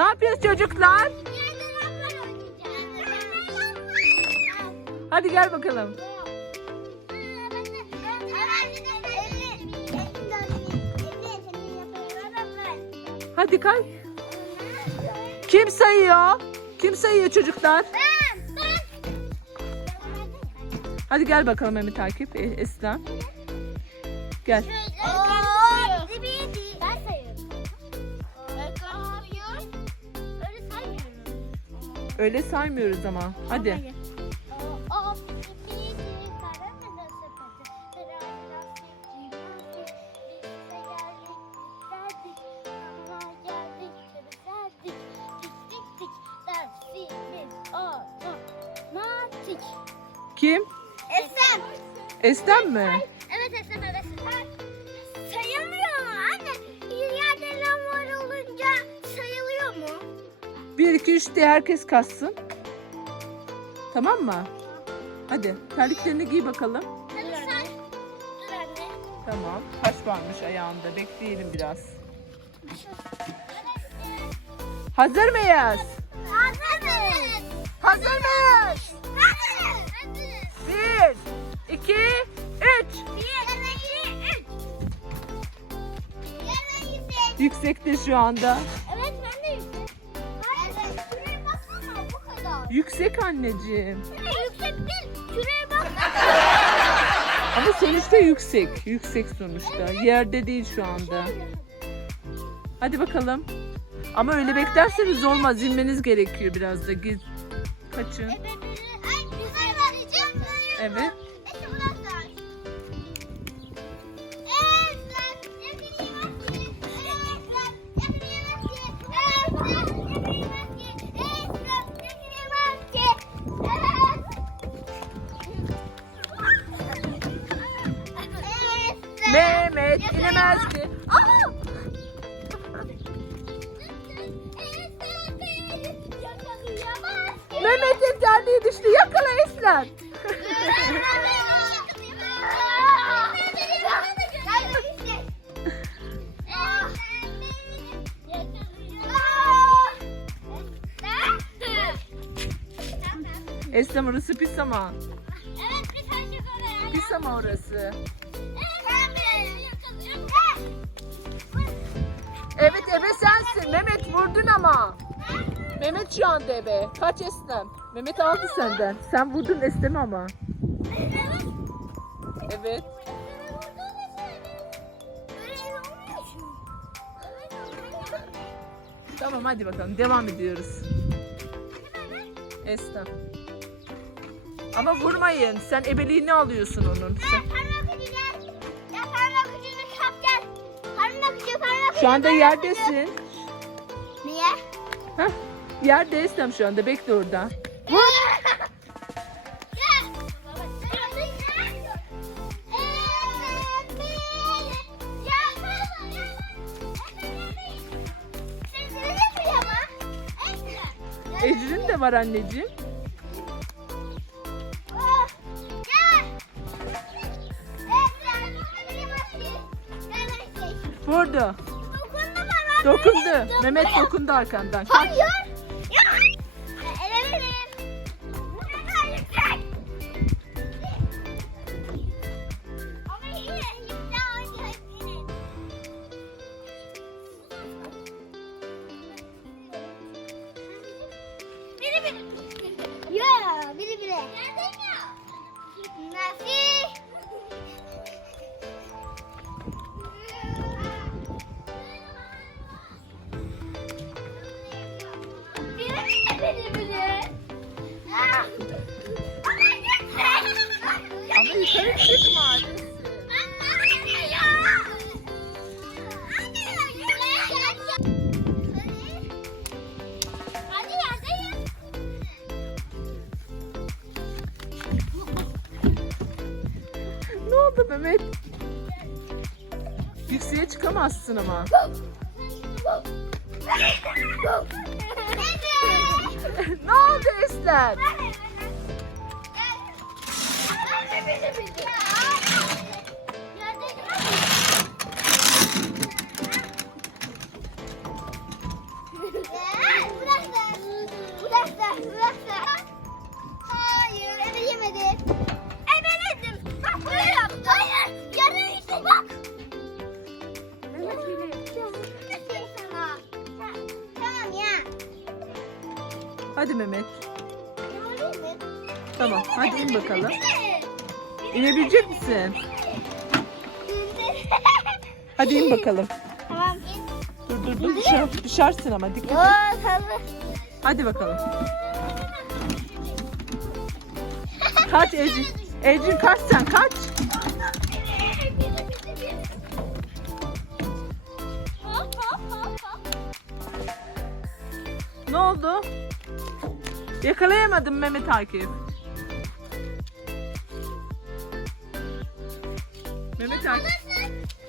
Ne yapıyoruz çocuklar? Hadi gel bakalım. Hadi kay. Kim sayıyor? Kim sayıyor çocuklar? Hadi gel bakalım Mehmet takip. E, Eslem. Gel. Öyle saymıyoruz ama. Hadi. Kim? Esem. Eslem mi? 1 2 3 diye herkes kassın. Tamam mı? Hadi terliklerini giy bakalım. Hadi say. Dur anne. Tamam. Taş varmış ayağında. Bekleyelim biraz. Hazır mıyız? Hazırız. Hazır mıyız? Hazırız. 1 2 3 Bir, iki, üç. Yüksekte şu anda. Yüksek anneciğim. Yüksek değil. Şuraya bak. Ama sonuçta yüksek. Yüksek sonuçta. Yerde değil şu anda. Hadi bakalım. Ama öyle beklerseniz olmaz. İnmeniz gerekiyor biraz da. Gir. Kaçın. Evet. Mehmet inemez ki. Mehmet'in terliği düştü. Yakala Eslem. Eslem orası pis ama. Pis ama orası. Evet ebe sensin. Mehmet vurdun ama. Mehmet şu anda ebe. Kaç Eslem? Mehmet aldı senden. Sen vurdun Eslem ama. Evet. Tamam hadi bakalım devam ediyoruz. Eslem. Ama vurmayın. Sen ebeliğini alıyorsun onun. Sen- Şu anda yerdesin. Niye? Hah, yerde Eslem şu anda. Bekle orada. Ecrin de var anneciğim. Vurdu. Dokundu. Mehmet dokundu arkandan. Hayır. Yükseğe çıkamazsın ama. ne oldu Eslem? Hadi Mehmet. Tamam hadi in bakalım. İnebilecek misin? Hadi in bakalım. Tamam. Dur dur dur düşer, düşersin ama dikkat et. Yok hazır. Hadi bakalım. Kaç Ecin? Ecin kaç sen kaç? Ne oldu? Yakalayamadım Mehmet Akif. Mehmet Akif.